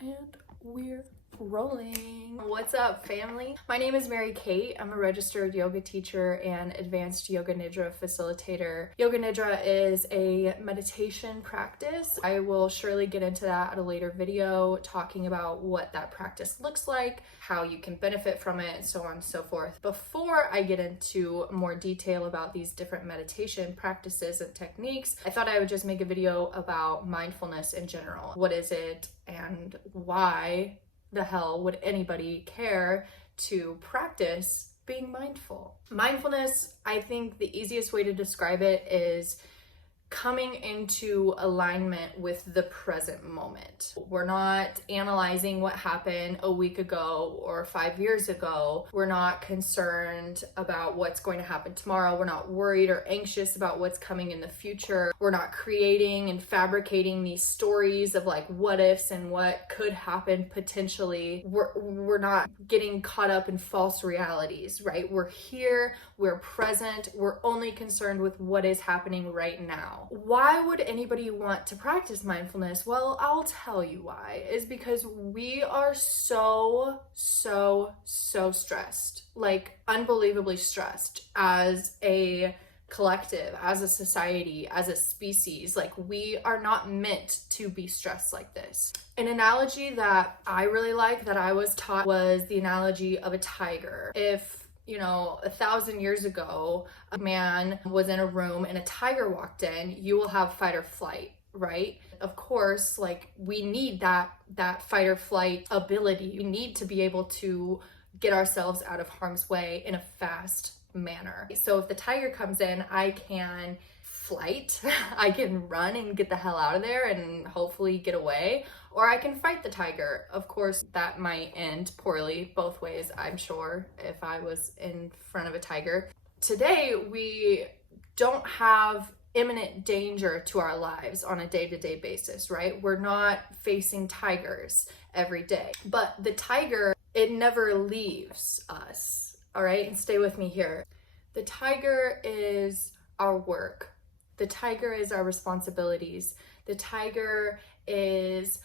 And we're rolling. What's up, family? My name is Mary Kate. I'm a registered yoga teacher and advanced yoga nidra facilitator. Yoga nidra is a meditation practice. I will surely get into that at a later video, talking about what that practice looks like, how you can benefit from it, so on and so forth. Before I get into more detail about these different meditation practices and techniques, I thought I would just make a video about mindfulness in general. What is it and why the hell would anybody care to practice being mindful? Mindfulness, I think the easiest way to describe it is coming into alignment with the present moment. We're not analyzing what happened a week ago or 5 years ago. We're not concerned about what's going to happen tomorrow. We're not worried or anxious about what's coming in the future. We're not creating and fabricating these stories of like what ifs and what could happen potentially. We're not getting caught up in false realities, right? We're here, we're present, we're only concerned with what is happening right now. Why would anybody want to practice mindfulness? Well, I'll tell you why. Is because we are so stressed, like unbelievably stressed as a collective, as a society, as a species. Like, we are not meant to be stressed like this. An analogy that I really like, that I was taught, was the analogy of a tiger. If 1,000 years ago, a man was in a room and a tiger walked in, you will have fight or flight, right? Of course, like, we need that fight or flight ability. We need to be able to get ourselves out of harm's way in a fast manner. So if the tiger comes in, I can flight, I can run and get the hell out of there and hopefully get away, or I can fight the tiger. Of course, that might end poorly both ways, I'm sure, if I was in front of a tiger. Today, we don't have imminent danger to our lives on a day-to-day basis, right? We're not facing tigers every day, but the tiger, it never leaves us, all right? And stay with me here. The tiger is our work. The tiger is our responsibilities. The tiger is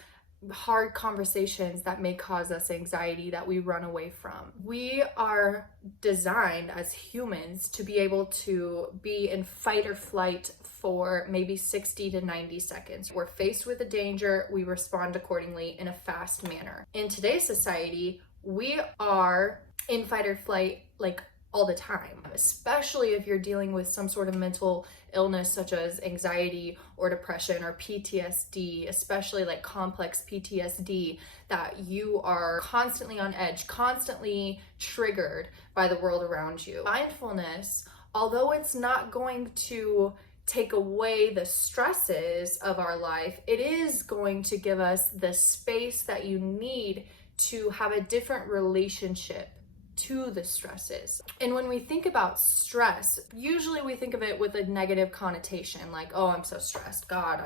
hard conversations that may cause us anxiety that we run away from. We are designed as humans to be able to be in fight or flight for maybe 60 to 90 seconds. We're faced with a danger, we respond accordingly in a fast manner. In today's society, we are in fight or flight like all the time, especially if you're dealing with some sort of mental illness such as anxiety or depression or PTSD, especially like complex PTSD, that you are constantly on edge, constantly triggered by the world around you. Mindfulness, although it's not going to take away the stresses of our life, it is going to give us the space that you need to have a different relationship to the stresses. And when we think about stress, usually we think of it with a negative connotation, like, oh, I'm so stressed. God,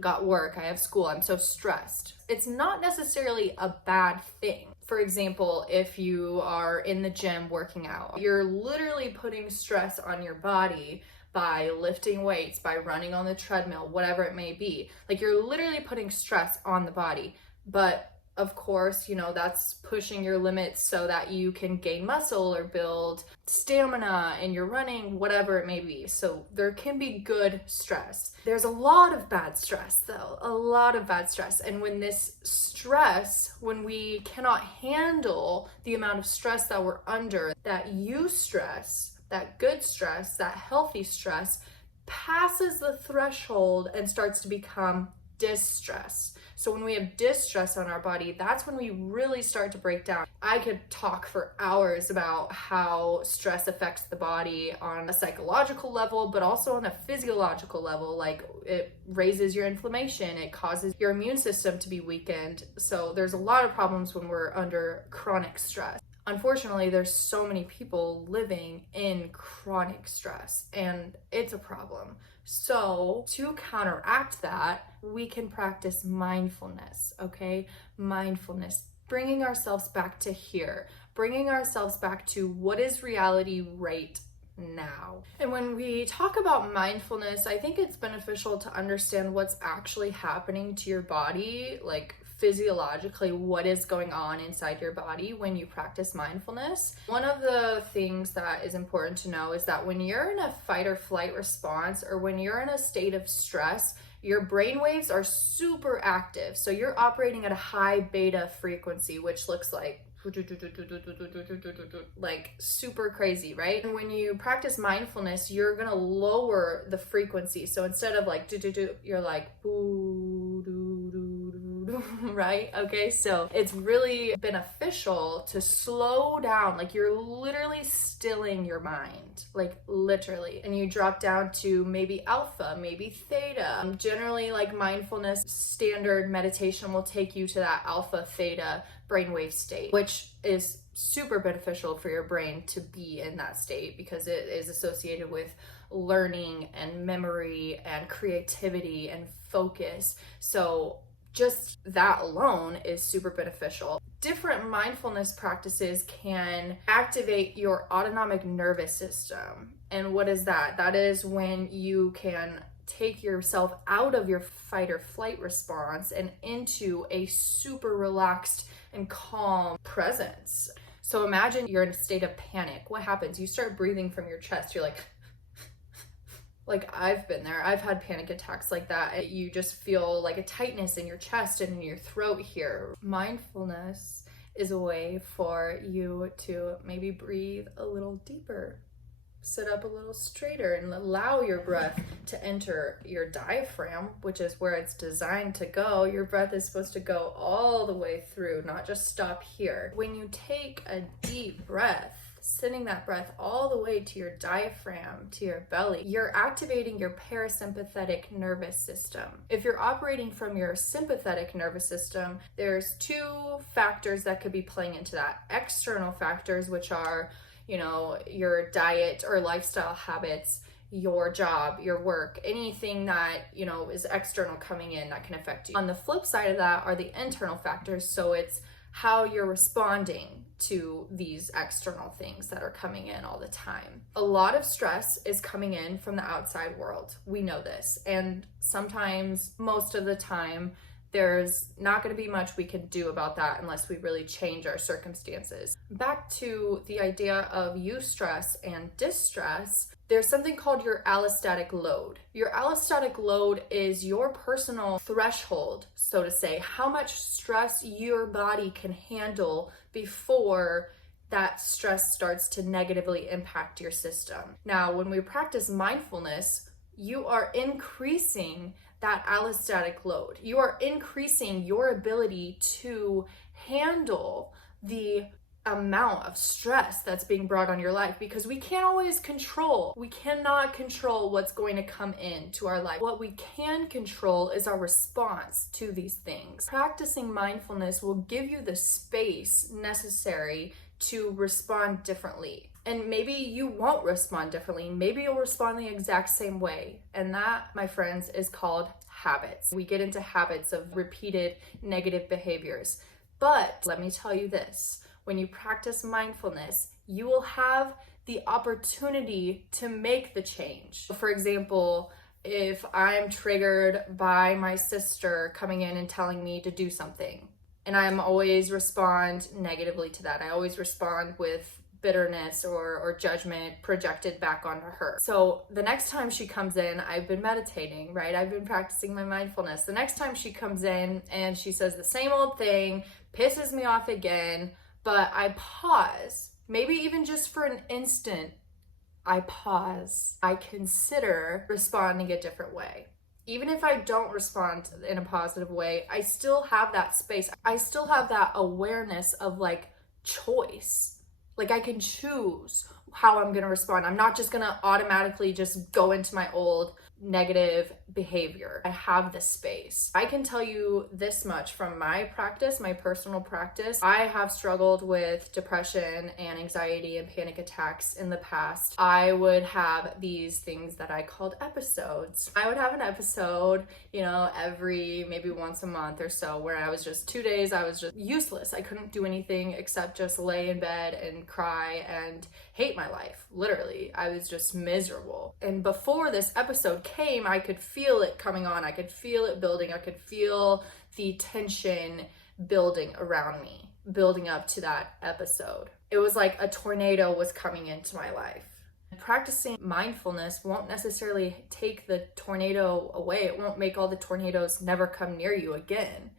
got work, I have school, I'm so stressed. It's not necessarily a bad thing. For example, if you are in the gym working out, you're literally putting stress on your body by lifting weights, by running on the treadmill, whatever it may be. Like, you're literally putting stress on the body. But of course, that's pushing your limits so that you can gain muscle or build stamina in your running, whatever it may be. So there can be good stress. There's a lot of bad stress though, a lot of bad stress. And when this stress, when we cannot handle the amount of stress that we're under, that eustress, that good stress, that healthy stress, passes the threshold and starts to become distress. So when we have distress on our body, that's when we really start to break down. I could talk for hours about how stress affects the body on a psychological level, but also on a physiological level. Like, it raises your inflammation, it causes your immune system to be weakened. So there's a lot of problems when we're under chronic stress. Unfortunately, there's so many people living in chronic stress, and it's a problem. So to counteract that, we can practice mindfulness, okay? Mindfulness, bringing ourselves back to here, bringing ourselves back to what is reality right now. And when we talk about mindfulness, I think it's beneficial to understand what's actually happening to your body, like physiologically what is going on inside your body when you practice mindfulness. One of the things that is important to know is that when you're in a fight or flight response, or when you're in a state of stress, your brain waves are super active. So you're operating at a high beta frequency, which looks like super crazy, right? And when you practice mindfulness, you're gonna lower the frequency. So instead of like you're like right? Okay, so it's really beneficial to slow down. Like you're literally stilling your mind, like literally, and you drop down to maybe alpha, maybe theta. Generally, like mindfulness standard meditation will take you to that alpha theta brainwave state, which is super beneficial for your brain to be in that state because it is associated with learning and memory and creativity and focus. So just that alone is super beneficial. Different mindfulness practices can activate your autonomic nervous system. And what is that? That is when you can take yourself out of your fight or flight response and into a super relaxed and calm presence. So imagine you're in a state of panic. What happens? You start breathing from your chest. You're like I've been there. I've had panic attacks like that. You just feel like a tightness in your chest and in your throat here. Mindfulness is a way for you to maybe breathe a little deeper, sit up a little straighter, and allow your breath to enter your diaphragm, which is where it's designed to go. Your breath is supposed to go all the way through, not just stop here. When you take a deep breath, sending that breath all the way to your diaphragm, to your belly, you're activating your parasympathetic nervous system. If you're operating from your sympathetic nervous system, there's two factors that could be playing into that. External factors, which are, your diet or lifestyle habits, your job, your work, anything that, is external coming in that can affect you. On the flip side of that are the internal factors. So it's how you're responding to these external things that are coming in all the time. A lot of stress is coming in from the outside world. We know this. And sometimes, most of the time, there's not going to be much we can do about that unless we really change our circumstances. Back to the idea of eustress and distress, there's something called your allostatic load. Your allostatic load is your personal threshold, so to say, how much stress your body can handle before that stress starts to negatively impact your system. Now, when we practice mindfulness, you are increasing that allostatic load. You are increasing your ability to handle the amount of stress that's being brought on your life, because we cannot control what's going to come into our life. What we can control is our response to these things. Practicing mindfulness will give you the space necessary to respond differently. And maybe you won't respond differently. Maybe you'll respond the exact same way. And that, my friends, is called habits. We get into habits of repeated negative behaviors. But let me tell you this, when you practice mindfulness, you will have the opportunity to make the change. For example, if I'm triggered by my sister coming in and telling me to do something, and I'm always respond negatively to that. I always respond with bitterness or judgment projected back onto her. So the next time she comes in, I've been meditating, right? I've been practicing my mindfulness. The next time she comes in and she says the same old thing, pisses me off again, but I pause, maybe even just for an instant, I pause. I consider responding a different way. Even if I don't respond in a positive way, I still have that space. I still have that awareness of choice. I can choose how I'm gonna respond. I'm not just gonna automatically just go into my old negative behavior. I have the space. I can tell you this much from my practice, my personal practice. I have struggled with depression and anxiety and panic attacks in the past. I would have these things that I called episodes. I would have an episode, every maybe once a month or so, where I was just 2 days, I was just useless. I couldn't do anything except just lay in bed and cry and hate my life. Literally, I was just miserable. And before this episode came, I could feel it coming on. I could feel it building. I could feel the tension building around me, building up to that episode. It was like a tornado was coming into my life. Practicing mindfulness won't necessarily take the tornado away. It won't make all the tornadoes never come near you again.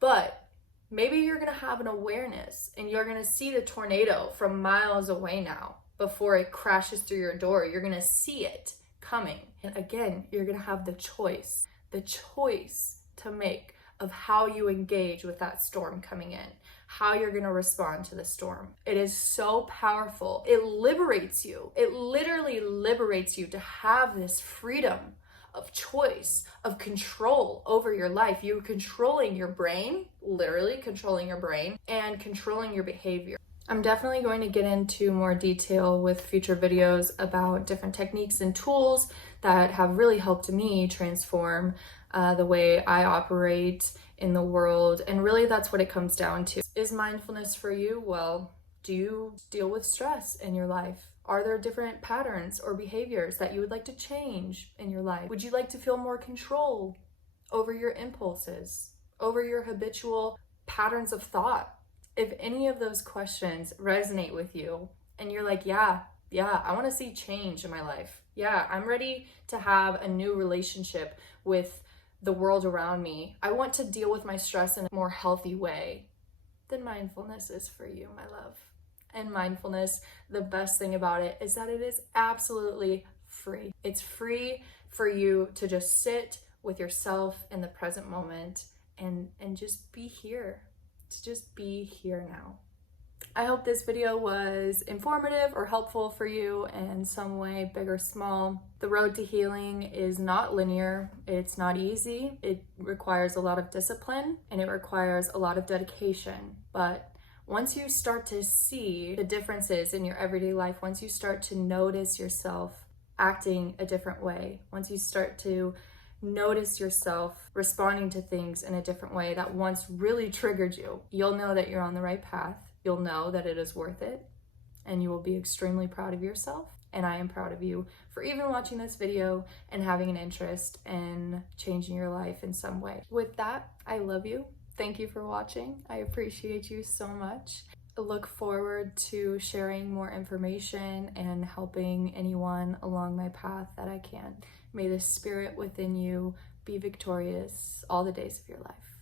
But maybe you're going to have an awareness and you're going to see the tornado from miles away now before it crashes through your door. You're going to see it coming. And again, you're going to have the choice to make of how you engage with that storm coming in, how you're going to respond to the storm. It is so powerful. It liberates you. It literally liberates you to have this freedom of choice, of control over your life. You're controlling your brain, literally controlling your brain, and controlling your behavior. I'm definitely going to get into more detail with future videos about different techniques and tools that have really helped me transform the way I operate in the world. And really that's what it comes down to. Is mindfulness for you? Well, do you deal with stress in your life? Are there different patterns or behaviors that you would like to change in your life? Would you like to feel more control over your impulses, over your habitual patterns of thought? If any of those questions resonate with you and you're like, yeah, I want to see change in my life. Yeah, I'm ready to have a new relationship with the world around me. I want to deal with my stress in a more healthy way. Then mindfulness is for you, my love. And mindfulness, the best thing about it is that it is absolutely free. It's free for you to just sit with yourself in the present moment and just be here. To just be here now. I hope this video was informative or helpful for you in some way, big or small. The road to healing is not linear. It's not easy. It requires a lot of discipline and it requires a lot of dedication. But once you start to see the differences in your everyday life, once you start to notice yourself acting a different way, once you start to notice yourself responding to things in a different way that once really triggered you, you'll know that you're on the right path. You'll know that it is worth it, and you will be extremely proud of yourself. And I am proud of you for even watching this video and having an interest in changing your life in some way. With that, I love you. Thank you for watching. I appreciate you so much. I look forward to sharing more information and helping anyone along my path that I can. May the spirit within you be victorious all the days of your life.